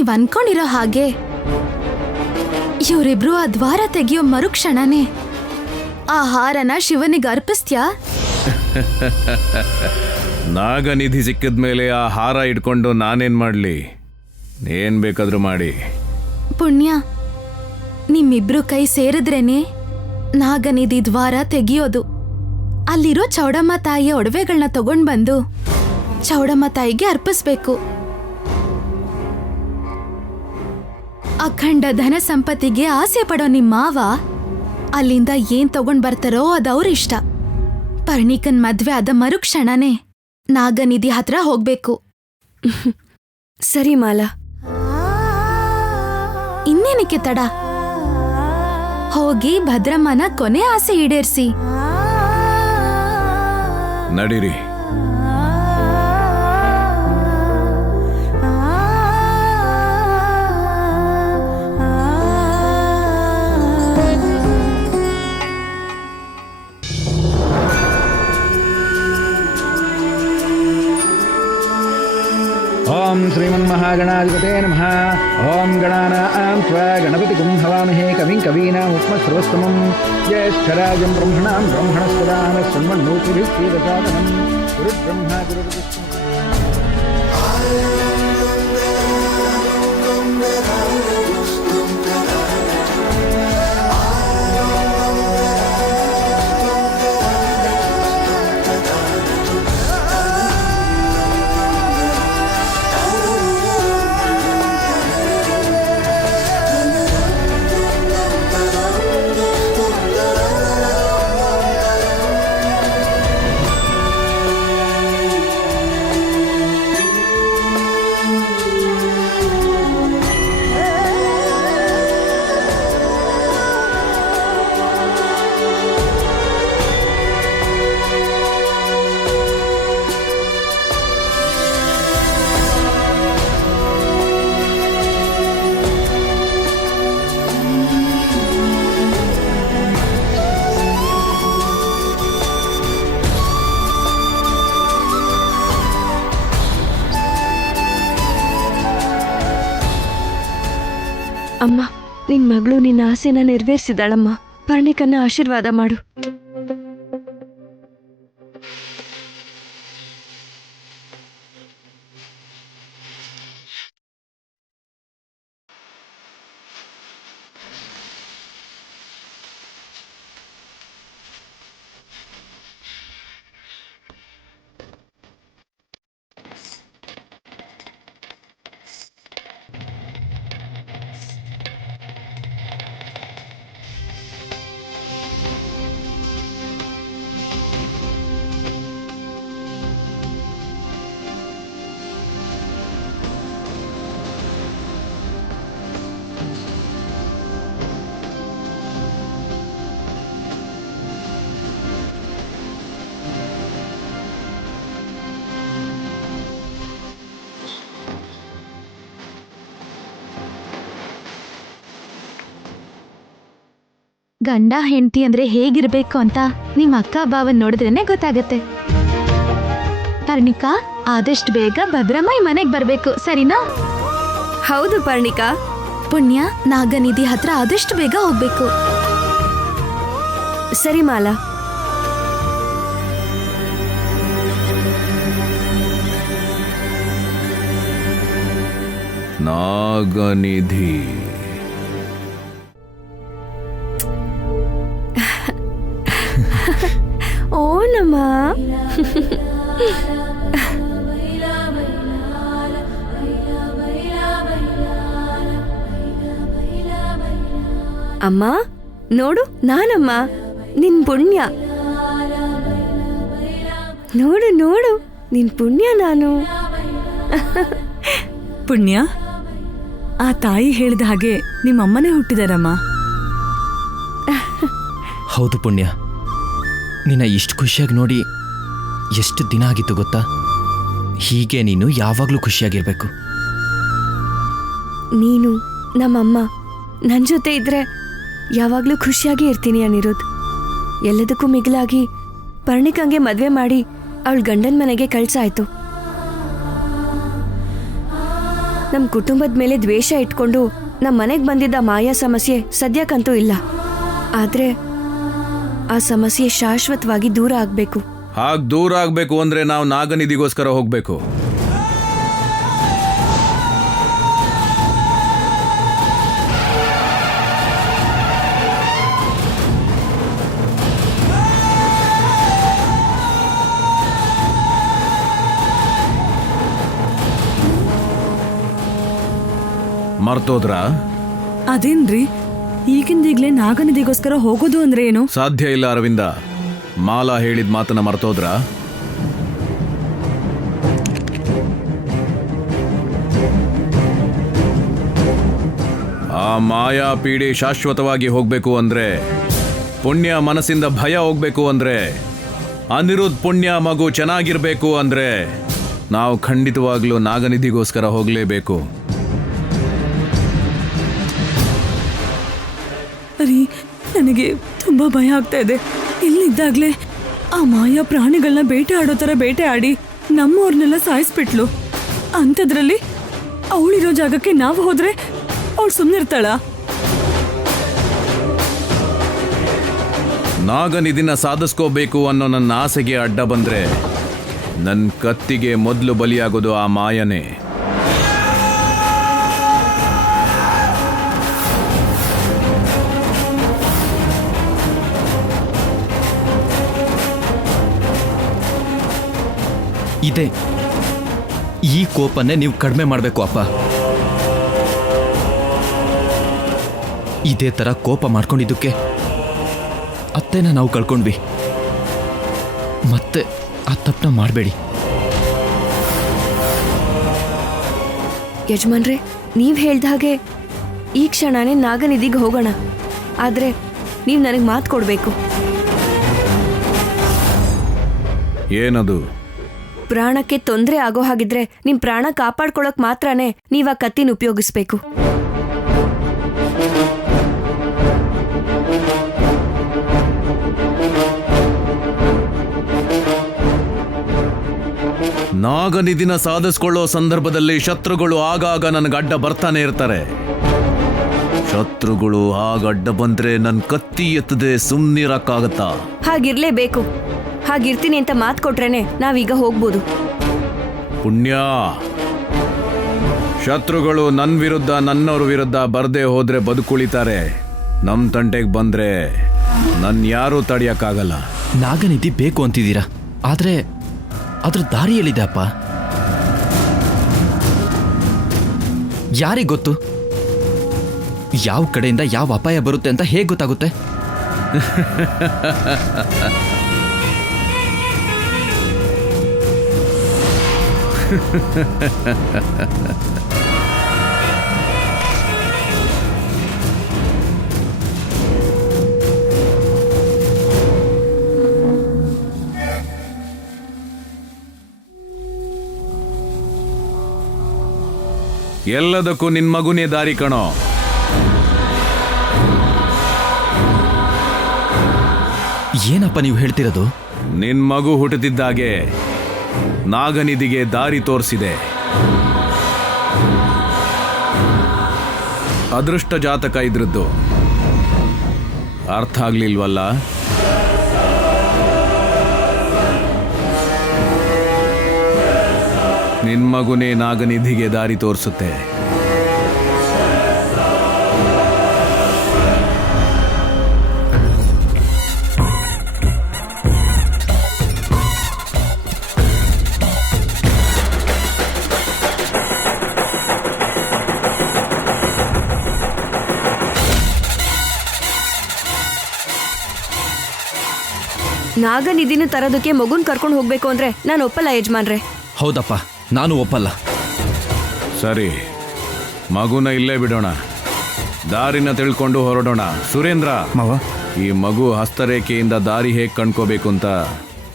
ನೀವ್ ಅನ್ಕೊಂಡಿರೋ ಹಾಗೆ ಇವರಿಬ್ರು ಆ ದ್ವಾರ ತೆಗಿಯೋ ಮರುಕ್ಷಣನೇ ಆ ಹಾರನ ಶಿವನಿಗೆ ಅರ್ಪಿಸ್ತ್ಯಾ? ನಾಗನಿಧಿ ಸಿಕ್ಕಿದ್ಮೇಲೆ ಆ ಹಾರ ಇಟ್ಕೊಂಡು ನಾನೇನ್ ಮಾಡ್ಲಿ? ಏನ್ ಬೇಕಾದ್ರೂ ಮಾಡಿ. ಪುಣ್ಯ, ನಿಮ್ಮಿಬ್ರು ಕೈ ಸೇರಿದ್ರೇನೆ ನಾಗನಿಧಿ ದ್ವಾರ ತೆಗಿಯೋದು. ಅಲ್ಲಿರೋ ಚೌಡಮ್ಮ ತಾಯಿಯ ಒಡವೆಗಳನ್ನ ತಗೊಂಡ್ ಬಂದು ಚೌಡಮ್ಮ ತಾಯಿಗೆ ಅರ್ಪಿಸ್ಬೇಕು. ಅಖಂಡ ಧನ ಸಂಪತ್ತಿಗೆ ಆಸೆ ಪಡೋ ನಿಮ್ಮ ಮಾವ ಅಲ್ಲಿಂದ ಏನ್ ತಗೊಂಡ್ ಬರ್ತಾರೋ ಅದವ್ರ ಇಷ್ಟ. ಪರ್ಣಿಕನ್ ಮದ್ವೆ ಆದ ಮರುಕ್ಷಣನೇ ನಾಗನಿಧಿ ಹತ್ರ ಹೋಗ್ಬೇಕು. ಸರಿ ಮಾಲಾ. ಇನ್ನೇನಕ್ಕೆ ತಡ? ಹೋಗಿ ಭದ್ರಮ್ಮನ ಕೊನೆ ಆಸೆ ಈಡೇರ್ಸಿ. ನಡೀರಿ. ಓಂ ಶ್ರೀಮನ್ಮಹಾಗಣಾಧಿಪತೇ ನಮಃ. ಓಂ ಗಣಾನಾಂ ತ್ವಾ ಗಣಪತಿಗುಂ ಹವಾಮಹೇ ಕವಿಂ ಕವೀನಾಂ ಉಪಮಶ್ರವಸ್ತಮಂ. ಜ್ಯೇಷ್ಠರಾಜಂ ಬ್ರಹ್ಮಣಾಂ ಬ್ರಹ್ಮಣಸ್ಪದಾನ ಶೃಣ್ವನ್ನೋತಿಭಿಃ ಸೇದಸಾದನಂ. ಗುರುರ್ಬ್ರಹ್ಮ ಗುರುರ್ವಿಷ್ಣು. ಅಮ್ಮ, ನಿನ್ ಮಗಳು ನಿನ್ನ ಆಸೆನ ನೆರವೇರಿಸಿದಾಳಮ್ಮ. ಪರ್ಣಿಕನ್ನ ಆಶೀರ್ವಾದ ಮಾಡು. ಗಂಡ ಹೆಂಡತಿ ಅಂದ್ರೆ ಹೇಗಿರ್ಬೇಕು ಅಂತ ನಿಮ್ ಅಕ್ಕ ಬಾವನ್ ನೋಡಿದ್ರೇನೆ ಗೊತ್ತಾಗತ್ತೆ. ಪರ್ಣಿಕಾ, ಆದಷ್ಟು ಬೇಗ ಭದ್ರಮ್ಮ ಈ ಮನೆಗ್ ಬರ್ಬೇಕು, ಸರಿನಾ? ಹೌದು ಪರ್ಣಿಕಾ. ಪುಣ್ಯ, ನಾಗನಿಧಿ ಹತ್ರ ಆದಷ್ಟು ಬೇಗ ಹೋಗ್ಬೇಕು. ಸರಿ ಮಾಲಾ. ನಾಗನಿಧಿ. ಓ ನಮ. ಅಮ್ಮ ನೋಡು, ನಾನಮ್ಮ ನಿನ್ ಪುಣ್ಯ. ನೋಡು ನೋಡು, ನಿನ್ ಪುಣ್ಯ ನಾನು. ಪುಣ್ಯ, ಆ ತಾಯಿ ಹೇಳಿದ ಹಾಗೆ ನಿಮ್ಮಮ್ಮನೇ ಹುಟ್ಟಿದಾರಮ್ಮ. ಹೌದು ಪುಣ್ಯ, ನಿನ್ನ ಇಷ್ಟು ಖುಷಿಯಾಗಿ ನೋಡಿ ಎಷ್ಟು ದಿನ ಆಗಿತ್ತು ಗೊತ್ತಾ? ಹೀಗೆ ನೀನು ಯಾವಾಗಲೂ ಖುಷಿಯಾಗಿರ್ಬೇಕು. ನೀನು ನಮ್ಮಮ್ಮ ನನ್ನ ಜೊತೆ ಇದ್ರೆ ಯಾವಾಗಲೂ ಖುಷಿಯಾಗಿ ಇರ್ತೀನಿ ಅನಿರುದ್ಧ್. ಎಲ್ಲದಕ್ಕೂ ಮಿಗಿಲಾಗಿ ಪರ್ಣಿಕಂಗೆ ಮದುವೆ ಮಾಡಿ ಅವಳ ಗಂಡನ ಮನೆಗೆ ಕಳ್ಸಾಯ್ತು. ನಮ್ಮ ಕುಟುಂಬದ ಮೇಲೆ ದ್ವೇಷ ಇಟ್ಕೊಂಡು ನಮ್ಮ ಮನೆಗೆ ಬಂದಿದ್ದ ಮಾಯಾ ಸಮಸ್ಯೆ ಸದ್ಯಕ್ಕಂತೂ ಇಲ್ಲ. ಆದ್ರೆ ಆ ಸಮಸ್ಯೆ ಶಾಶ್ವತವಾಗಿ ದೂರ ಆಗ್ಬೇಕು. ಹಾಗೆ ದೂರ ಆಗ್ಬೇಕು ಅಂದ್ರೆ ನಾವು ನಾಗನಿಧಿಗೋಸ್ಕರ ಹೋಗ್ಬೇಕು. ಮರ್ತೋದ್ರಾ? ಅದೇನ್ರಿ ಈಗಿಂದೀಗ್ಲೇ ನಾಗನಿಧಿಗೋಸ್ಕರ ಹೋಗೋದು ಅಂದ್ರೆ ಏನು? ಸಾಧ್ಯ ಇಲ್ಲ ಅರವಿಂದ. ಮಾಲಾ ಹೇಳಿದ ಮಾತನ್ನ ಮರ್ತೋದ್ರಾ? ಆ ಮಾಯಾ ಪೀಡೆ ಶಾಶ್ವತವಾಗಿ ಹೋಗ್ಬೇಕು ಅಂದ್ರೆ, ಪುಣ್ಯ ಮನಸ್ಸಿಂದ ಭಯ ಹೋಗ್ಬೇಕು ಅಂದ್ರೆ, ಅನಿರುದ್ಧ್ ಪುಣ್ಯ ಮಗು ಚೆನ್ನಾಗಿರ್ಬೇಕು ಅಂದ್ರೆ ನಾವು ಖಂಡಿತವಾಗ್ಲೂ ನಾಗನಿಧಿಗೋಸ್ಕರ ಹೋಗ್ಲೇಬೇಕು. ರೀ, ನನಗೆ ತುಂಬಾ ಭಯ ಆಗ್ತಾ ಇದೆ. ಇಲ್ಲಿದ್ದಾಗ್ಲೇ ಆ ಮಾಯಾ ಪ್ರಾಣಿಗಳನ್ನ ಬೇಟೆ ಆಡೋ ಥರ ಬೇಟೆ ಆಡಿ ನಮ್ಮವ್ರನ್ನೆಲ್ಲ ಸಾಯಿಸ್ಬಿಟ್ಲು. ಅಂಥದ್ರಲ್ಲಿ ಅವಳಿರೋ ಜಾಗಕ್ಕೆ ನಾವು ಹೋದ್ರೆ ಅವಳು ಸುಮ್ಮನಿರ್ತಾಳ? ನಾಗನಿಧಿನ ಸಾಧಿಸ್ಕೋಬೇಕು ಅನ್ನೋ ನನ್ನ ಆಸೆಗೆ ಅಡ್ಡ ಬಂದ್ರೆ ನನ್ನ ಕತ್ತಿಗೆ ಮೊದಲು ಬಲಿಯಾಗೋದು ಆ ಮಾಯನೇ. ಇದೆ, ಈ ಕೋಪನ್ನೇ ನೀವು ಕಡಿಮೆ ಮಾಡಬೇಕು ಅಪ್ಪ. ಇದೇ ಥರ ಕೋಪ ಮಾಡ್ಕೊಂಡಿದ್ದಕ್ಕೆ ಅತ್ತೆನ ನಾವು ಕಳ್ಕೊಂಡ್ವಿ. ಮತ್ತೆ ಆ ತಪ್ಪನ್ನ ಮಾಡಬೇಡಿ. ಯಜಮಾನ್ರೆ, ನೀವ್ ಹೇಳ್ದ ಹಾಗೆ ಈ ಕ್ಷಣನೇ ನಾಗನಿಧಿಗೆ ಹೋಗೋಣ. ಆದ್ರೆ ನೀವ್ ನನಗೆ ಮಾತು ಕೊಡ್ಬೇಕು. ಏನದು? ಪ್ರಾಣಕ್ಕೆ ತೊಂದರೆ ಆಗೋ ಹಾಗಿದ್ರೆ ನಿಮ್ ಪ್ರಾಣ ಕಾಪಾಡ್ಕೊಳಕ್ ಮಾತ್ರನೇ ನೀವ್ ಆ ಕತ್ತಿನ ಉಪಯೋಗಿಸ್ಬೇಕು. ನಾಗನಿಧಿನ ಸಾಧಿಸ್ಕೊಳ್ಳೋ ಸಂದರ್ಭದಲ್ಲಿ ಶತ್ರುಗಳು ಆಗಾಗ ನನಗೆ ಅಡ್ಡ ಬರ್ತಾನೆ ಇರ್ತಾರೆ. ಶತ್ರುಗಳು ಆಗಡ್ಡ ಬಂದ್ರೆ ನನ್ನ ಕತ್ತಿ ಎತ್ತದೆ ಸುಮ್ನಿರಕ್ಕಾಗತ್ತಾ? ಹಾಗಿರ್ಲೇಬೇಕು. ಹಾಗಿರ್ತೀನಿ ಅಂತ ಮಾತು ಕೊಟ್ರೇನೆ ನಾವೀಗ ಹೋಗ್ಬೋದು. ಪುಣ್ಯ, ಶತ್ರುಗಳು ನನ್ನ ವಿರುದ್ಧ ನನ್ನವ್ರ ವಿರುದ್ಧ ಬರ್ದೇ ಹೋದ್ರೆ ಬದುಕುಳಿತಾರೆ. ನಮ್ ತಂಟೆಗೆ ಬಂದ್ರೆ ನನ್ನ ಯಾರೂ ತಡೆಯಕ್ಕಾಗಲ್ಲ. ನಾಗನಿಧಿ ಬೇಕು ಅಂತಿದ್ದೀರಾ, ಆದ್ರೆ ಅದ್ರ ದಾರಿ ಎಲ್ಲಿದೆ ಅಪ್ಪ? ಯಾರಿಗೆ ಗೊತ್ತು ಯಾವ ಕಡೆಯಿಂದ ಯಾವ ಅಪಾಯ ಬರುತ್ತೆ ಅಂತ ಹೇಗೆ ಗೊತ್ತಾಗುತ್ತೆ? ಎಲ್ಲದಕ್ಕೂ ನಿನ್ ಮಗುನೇ ದಾರಿ ಕಣೋ. ಏನಪ್ಪ ನೀವು ಹೇಳ್ತಿರೋದು? ನಿನ್ ಮಗು ಹುಟ್ಟುತ್ತಿದ್ದಾಗೆ ನಾಗನಿಧಿಗೆ ದಾರಿ ತೋರಿಸಿದೆ. ಅದೃಷ್ಟ ಜಾತಕ ಇದ್ರದ್ದು ಅರ್ಥ ಆಗ್ಲಿಲ್ವಲ್ಲ? ನಿನ್ ಮಗುನೇ ನಾಗನಿಧಿಗೆ ದಾರಿ ತೋರಿಸುತ್ತೆ. ನಾಗನಿಧಿನ ತರೋದಕ್ಕೆ ಮಗುನ್ ಕರ್ಕೊಂಡು ಹೋಗ್ಬೇಕು ಅಂದ್ರೆ ನಾನು ಒಪ್ಪಲ್ಲ ಯಜಮಾನ್ರೆ. ಹೌದಪ್ಪ, ನಾನು ಒಪ್ಪಲ್ಲ. ಸರಿ, ಮಗುನ ಇಲ್ಲೇ ಬಿಡೋಣ. ದಾರಿನ ತಿಳ್ಕೊಂಡು ಹೊರಡೋಣ. ಸುರೇಂದ್ರ, ಈ ಮಗು ಹಸ್ತರೇಖೆಯಿಂದ ದಾರಿ ಹೇಗೆ ಕಂಡ್ಕೋಬೇಕು ಅಂತ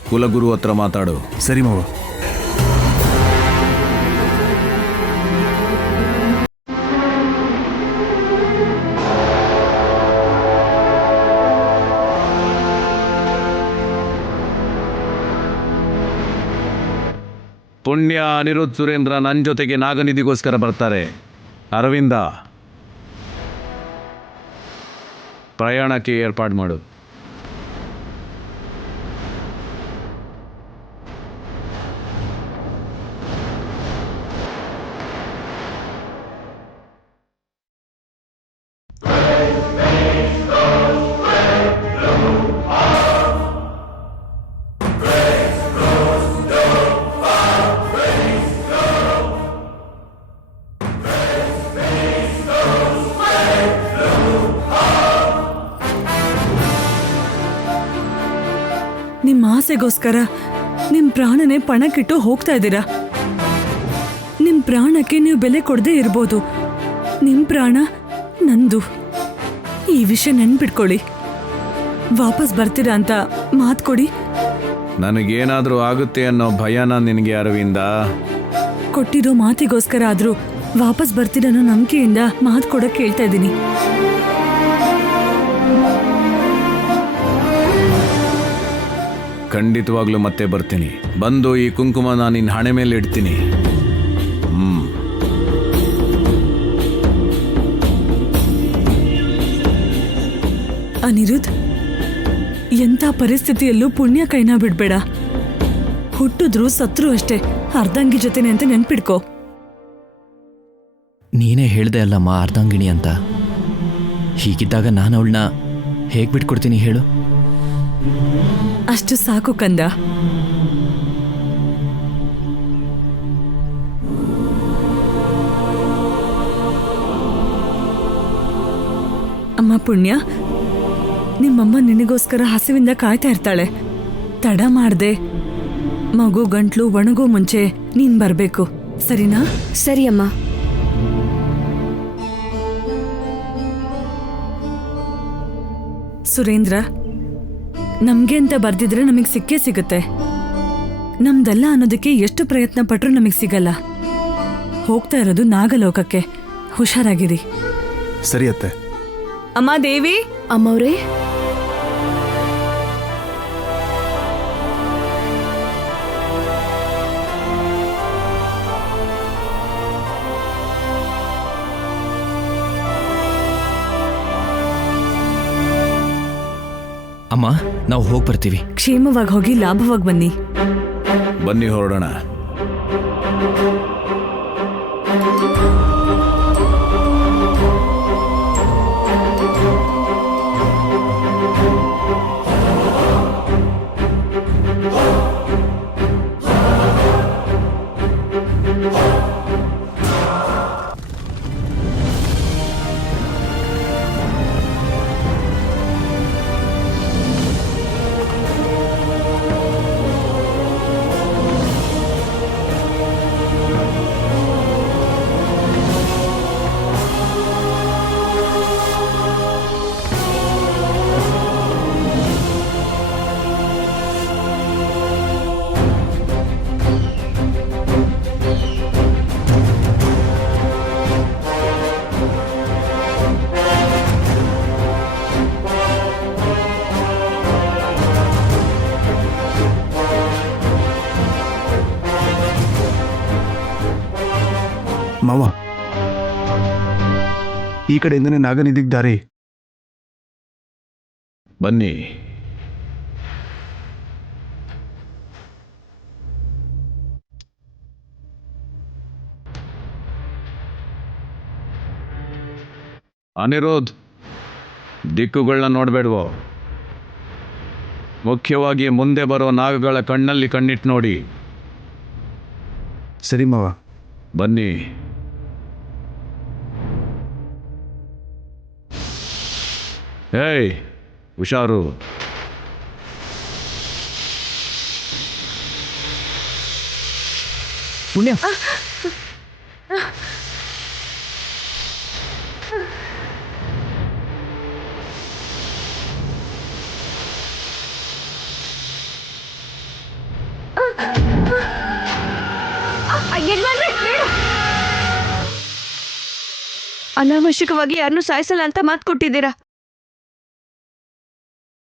ಕುಲಗುರು ಹತ್ರ ಮಾತಾಡು. ಸರಿ ಮಾವ. ಪುಣ್ಯ ಅನಿರುದ್ಧ್ ಸುರೇಂದ್ರ ನನ್ನ ಜೊತೆಗೆ ನಾಗನಿಧಿಗೋಸ್ಕರ ಬರ್ತಾರೆ. ಅರವಿಂದ, ಪ್ರಯಾಣಕ್ಕೆ ಏರ್ಪಾಡು ಮಾಡು. ನಿಮ್ಮ ಆಸೆಗೋಸ್ಕರ ನಿಮ್ ಪ್ರಾಣನೇ ಪಣಕ್ಕಿಟ್ಟು ಹೋಗ್ತಾ ಇದ್ದೀರಾ. ನಿಮ್ ಪ್ರಾಣಕ್ಕೆ ನೀವು ಬೆಲೆ ಕೊಡದೇ ಇರ್ಬೋದು. ನಿಮ್ ಪ್ರಾಣ ನಂದು. ಈ ವಿಷಯ ನೆನ್ಪಿಟ್ಕೊಳ್ಳಿ. ವಾಪಸ್ ಬರ್ತೀರಾ ಅಂತ ಮಾತು ಕೊಡಿ. ನನಗೇನಾದರೂ ಆಗುತ್ತೆ ಅನ್ನೋ ಭಯನ ನಿನಗೆ ಅರವಿಂದ? ಕೊಟ್ಟಿರೋ ಮಾತಿಗೋಸ್ಕರ ಆದ್ರೂ ವಾಪಸ್ ಬರ್ತೀರಾ ಅನ್ನೋ ನಂಬಿಕೆಯಿಂದ ಮಾತು ಕೊಡಕ್ಕೆ ಹೇಳ್ತಾ ಇದ್ದೀನಿ. ಖಂಡಿತವಾಗ್ಲೂ ಮತ್ತೆ ಬರ್ತೀನಿ. ಬಂದು ಈ ಕುಂಕುಮ ನಾನು ನಿನ್ನ ಹಣೆ ಮೇಲೆ ಇಡ್ತೀನಿ. ಅನಿರುದ್ಧ್, ಎಂಥ ಪರಿಸ್ಥಿತಿಯಲ್ಲೂ ಪುಣ್ಯ ಕೈನ ಬಿಡ್ಬೇಡ. ಹುಟ್ಟಿದ್ರು ಸತ್ರು ಅಷ್ಟೇ, ಅರ್ಧಂಗಿ ಜೊತೆನೆ ಅಂತ ನೆನ್ಪಿಡ್ಕೋ. ನೀನೇ ಹೇಳ್ದೆ ಅಲ್ಲಮ್ಮ ಅರ್ಧಾಂಗಿಣಿ ಅಂತ. ಹೀಗಿದ್ದಾಗ ನಾನು ಅವಳನ್ನ ಹೇಗೆ ಬಿಟ್ಕೊಡ್ತೀನಿ ಹೇಳು? ಅಷ್ಟು ಸಾಕು ಕಂದ. ಅಮ್ಮ ಪುಣ್ಯ, ನಿಮ್ಮಮ್ಮ ನಿನಗೋಸ್ಕರ ಹಸಿವಿಂದ ಕಾಯ್ತಾ ಇರ್ತಾಳೆ. ತಡ ಮಾಡ್ದೆ ಮಗು ಗಂಟ್ಲು ಒಣಗೋ ಮುಂಚೆ ನೀನ್ ಬರ್ಬೇಕು, ಸರಿನಾ? ಸರಿ ಅಮ್ಮ. ಸುರೇಂದ್ರ, ನಮ್ಗೆ ಅಂತ ಬರ್ದಿದ್ರೆ ನಮಗ್ ಸಿಕ್ಕೇ ಸಿಗುತ್ತೆ. ನಮ್ದಲ್ಲ ಅನ್ನೋದಕ್ಕೆ ಎಷ್ಟು ಪ್ರಯತ್ನ ಪಟ್ರೂ ನಮಗ್ ಸಿಗಲ್ಲ. ಹೋಗ್ತಾ ಇರೋದು ನಾಗಲೋಕಕ್ಕೆ. ಹುಷಾರಾಗಿರಿ. ಸರಿ ಅತ್ತೆ. ಅಮ್ಮ ದೇವಿ. ಅಮ್ಮವ್ರೇ, ಅಮ್ಮ, ನಾವು ಹೋಗಿ ಬರ್ತೀವಿ. ಕ್ಷೇಮವಾಗಿ ಹೋಗಿ ಲಾಭವಾಗಿ ಬನ್ನಿ. ಬನ್ನಿ ಹೊರಡೋಣ. ಮಾವ, ಈ ಕಡೆಯಿಂದನೇ ನಾಗನಿಧಿಗೆ ದಾರಿ. ಬನ್ನಿ. ಅನಿರುದ್ಧ್, ದಿಕ್ಕುಗಳನ್ನ ನೋಡಬೇಡವೋ. ಮುಖ್ಯವಾಗಿ ಮುಂದೆ ಬರೋ ನಾಗಗಳ ಕಣ್ಣಲ್ಲಿ ಕಣ್ಣಿಟ್ಟು ನೋಡಿ. ಸರಿ ಮಾವ. ಬನ್ನಿ. ಏಯ್, ಹುಷಾರು. ಪುಣ್ಯ, ಅನಾವಶ್ಯಕವಾಗಿ ಯಾರನ್ನೂ ಸಾಯಿಸಲ್ಲ ಅಂತ ಮಾತು ಕೊಟ್ಟಿದ್ದೀರಾ.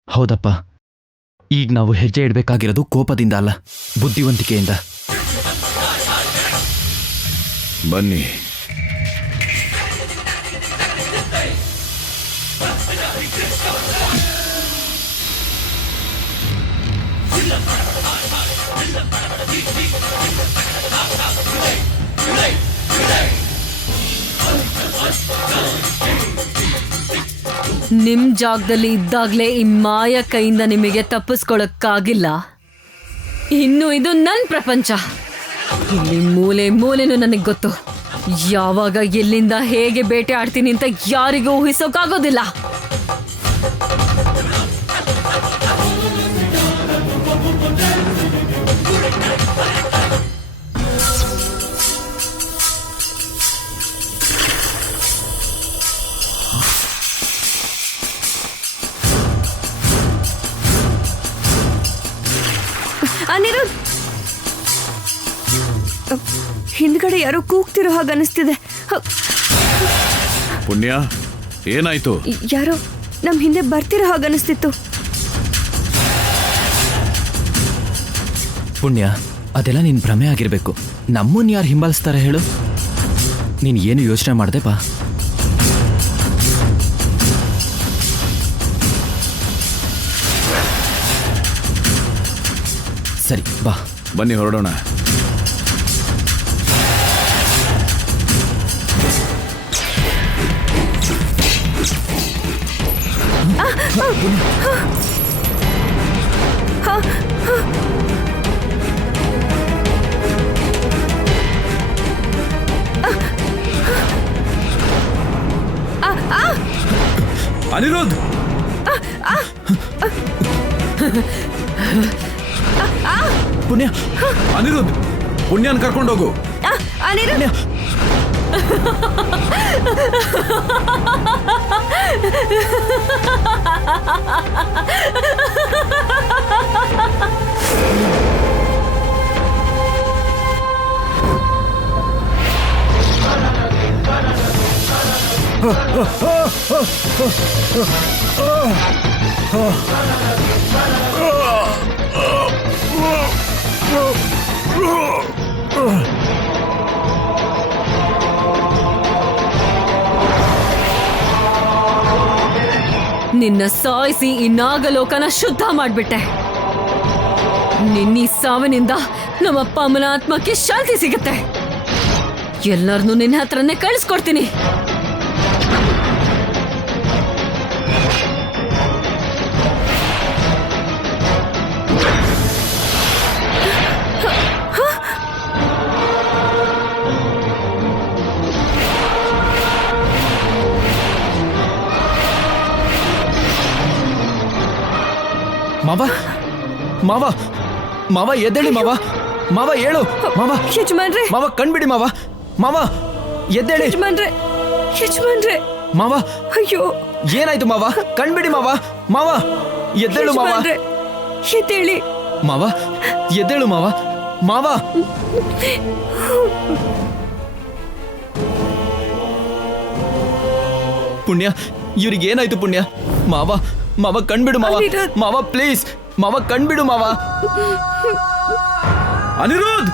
ಹೌದಪ್ಪ. ಈಗ ನಾವು ಹೆಜ್ಜೆ ಇಡಬೇಕಾಗಿರೋದು ಕೋಪದಿಂದ ಅಲ್ಲ, ಬುದ್ಧಿವಂತಿಕೆಯಿಂದ. ಬನ್ನಿ. ನಿಮ್ ಜಾಗದಲ್ಲಿ ಇದ್ದಾಗ್ಲೇ ಈ ಮಾಯ ಕೈಯಿಂದ ನಿಮಗೆ ತಪ್ಪಿಸ್ಕೊಳಕ್ಕಾಗಿಲ್ಲ. ಇನ್ನು ಇದು ನನ್ ಪ್ರಪಂಚ. ಇಲ್ಲಿ ಮೂಲೆ ಮೂಲೆನೂ ನನಗೆ ಗೊತ್ತು. ಯಾವಾಗ ಎಲ್ಲಿಂದ ಹೇಗೆ ಬೇಟೆ ಆಡ್ತೀನಿ ಅಂತ ಯಾರಿಗೂ ಊಹಿಸೋಕ್ಕಾಗೋದಿಲ್ಲ. ಅನಿರುದ್ಧ್, ಹಿಂದ್ಗಡೆ ಯಾರೋ ಕೂಗ್ತಿರೋ ಹಾಗೆ ಅನಿಸ್ತಿದೆ. ಪುಣ್ಯ, ಏನಾಯ್ತು? ಯಾರೋ ನಮ್ ಹಿಂದೆ ಬರ್ತಿರೋ ಹಾಗೆ ಅನಿಸ್ತಿತ್ತು. ಪುಣ್ಯ, ಅದೆಲ್ಲ ನಿನ್ ಭ್ರಮೆ ಆಗಿರ್ಬೇಕು. ನಮ್ಮನ್ನ ಯಾರು ಹಿಂಬಾಲಿಸ್ತಾರೆ ಹೇಳು? ನೀನು ಏನು ಯೋಚನೆ ಮಾಡದೆ ಬಾ. ಸರಿ ಬಾ. ಬನ್ನಿ ಹೊರಡೋಣ. ಅನಿರುದ್ಧ್, ಪುಣ್ಯ, ಅನಿರುದ್ಧ್, ಪುಣ್ಯನ್ ಕರ್ಕೊಂಡೋಗು. ಅನಿರುದ್ಧ್, ನಿನ್ನ ಸಾಯಿಸಿ ಈ ನಾಗಲೋಕನ ಶುದ್ಧ ಮಾಡ್ಬಿಟ್ಟೆ. ನಿನ್ನ ಸಾವಿನಿಂದ ನಮ್ಮಪ್ಪ ಅಮ್ಮನ ಆತ್ಮಕ್ಕೆ ಶಾಂತಿ ಸಿಗುತ್ತೆ. ಎಲ್ಲರನ್ನೂ ನಿನ್ನ ಹತ್ರನೇ ಕಳಿಸ್ಕೊಡ್ತೀನಿ. ಮಾವ, ಮಾವ, ಮಾವ ಎದ್ದೇಳಿ ಮಾವ, ಮಾವ ಹೇಳು ಮಾವ. ಯಜಮಾನ್ರೆ, ಮಾವ ಕಣ್ಬಿಡಿ ಮಾವ, ಮಾವ ಎದ್ದೇಳಿ. ಯಜಮಾನ್ರೆ, ಮಾವ, ಅಯ್ಯೋ ಏನಾಯ್ತು ಮಾವ? ಕಣ್ಬಿಡಿ ಮಾವ, ಮಾವ ಎದ್ದೇಳು ಮಾವ. ಯಜಮಾನ್ರೆ, ಎದ್ದೇಳಿ. ಮಾವ ಎದ್ದೇಳು ಮಾವ, ಮಾವ. ಪುಣ್ಯ, ಇವ್ರಿಗೆ ಏನಾಯ್ತು ಪುಣ್ಯ? ಮಾವ, ಮಾವ ಕಣ್ಬಿಡು ಮಾವ, ಮಾವ ಪ್ಲೀಸ್, ಮಾವ ಕಣ್ಬಿಡು ಮಾವ. ಅನಿರುದ್ಧ್,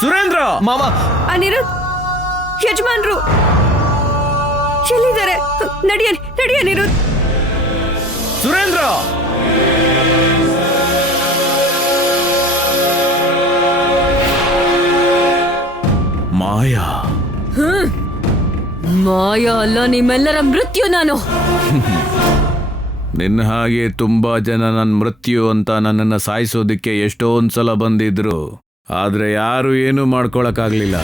ಸುರೇಂದ್ರ, ಮಾವ. ಅನಿರುದ್ಧ್, ಯಜಮಾನ್ರು ಎಲ್ಲಿದ್ದಾರೆ? ನಡಿ ಅನಿರುದ್ಧ್. ಸುರೇಂದ್ರ. ಮಾಯಾ. ಮಾಯಾ ಅಲ್ಲ, ನಿಮ್ಮೆಲ್ಲರ ಮೃತ್ಯು ನಾನು. ನಿನ್ನ ಹಾಗೆ ತುಂಬಾ ಜನ ನನ್ನ ಮೃತ್ಯು ಅಂತ ನನ್ನನ್ನು ಸಾಯಿಸೋದಿಕ್ಕೆ ಎಷ್ಟೊಂದ್ಸಲ ಬಂದಿದ್ರು, ಆದ್ರೆ ಯಾರು ಏನೂ ಮಾಡ್ಕೊಳಕ್ಕಾಗ್ಲಿಲ್ಲ.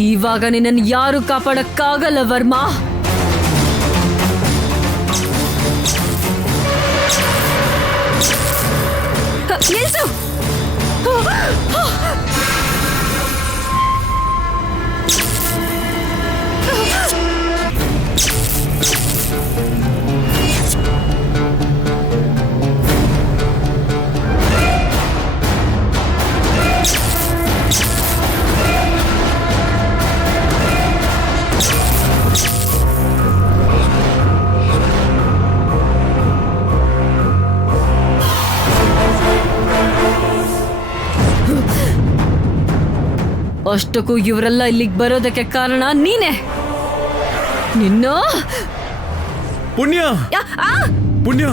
ಇವಾಗ ನಿನ್ನನ್ನು ಯಾರು ಕಾಪಾಡಕ್ಕಾಗಲ್ಲ ವರ್ಮಾ. ನಿಲ್ಸು. ಅಷ್ಟಕ್ಕೂ ಇವರೆಲ್ಲ ಇಲ್ಲಿಗೆ ಬರೋದಕ್ಕೆ ಕಾರಣ ನೀನೇ. ನಿನ್ನ ಪುಣ್ಯ ಪುಣ್ಯ